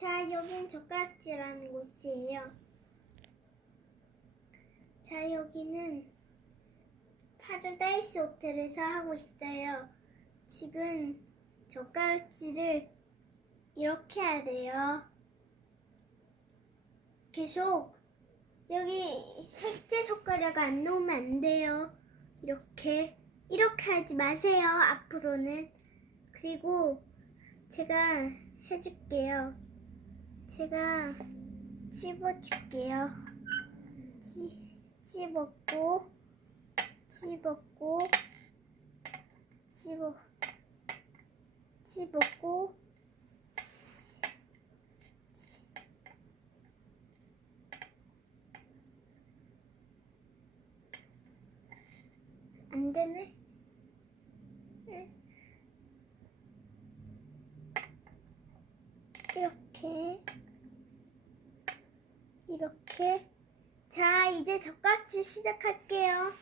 자, 여긴 젓가락질하는 곳이에요. 자, 여기는 파라다이스 호텔에서 하고 있어요. 지금 젓가락질을 이렇게 해야 돼요. 계속 여기 색제 손가락 안 놓으면 안 돼요. 이렇게 이렇게 하지 마세요. 앞으로는 그리고 제가 해줄게요. 제가 찝어줄게요. 찌, 찝었고 찝었고 찝어 찝었고 안 되네. 이렇게 이렇게 자 이제 젓가락질 시작할게요.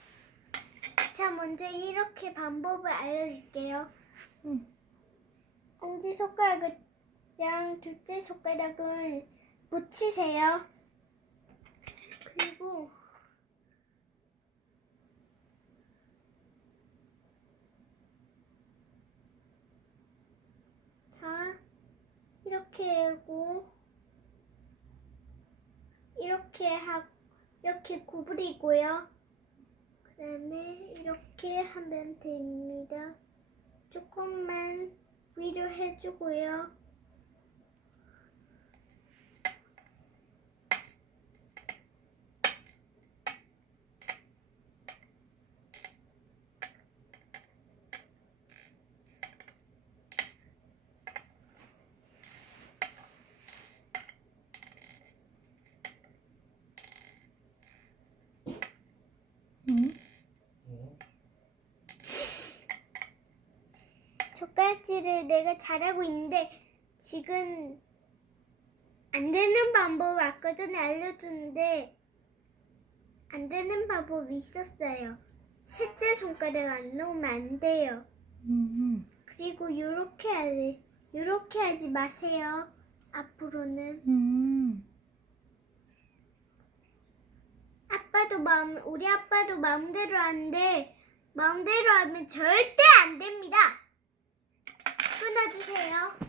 자 먼저 이렇게 방법을 알려줄게요. 응. 엄지 손가락이랑 둘째 손가락은 붙이세요. 그리고 자 이렇게 하고 이렇게 하 이렇게 구부리고요. 그다음에 이렇게 하면 됩니다. 조금만 위로 해주고요. 응? 젓가락질을 내가 잘하고 있는데 지금 안 되는 방법을 아까 전에 알려줬는데 안 되는 방법이 있었어요. 셋째 손가락 안 놓으면 안 돼요. 응. 그리고 요렇게 하 요렇게 하지 마세요. 앞으로는 응. 아빠도 마음 우리 아빠도 마음대로 하는데 마음대로 하면 절대 안 됩니다. 끊어주세요.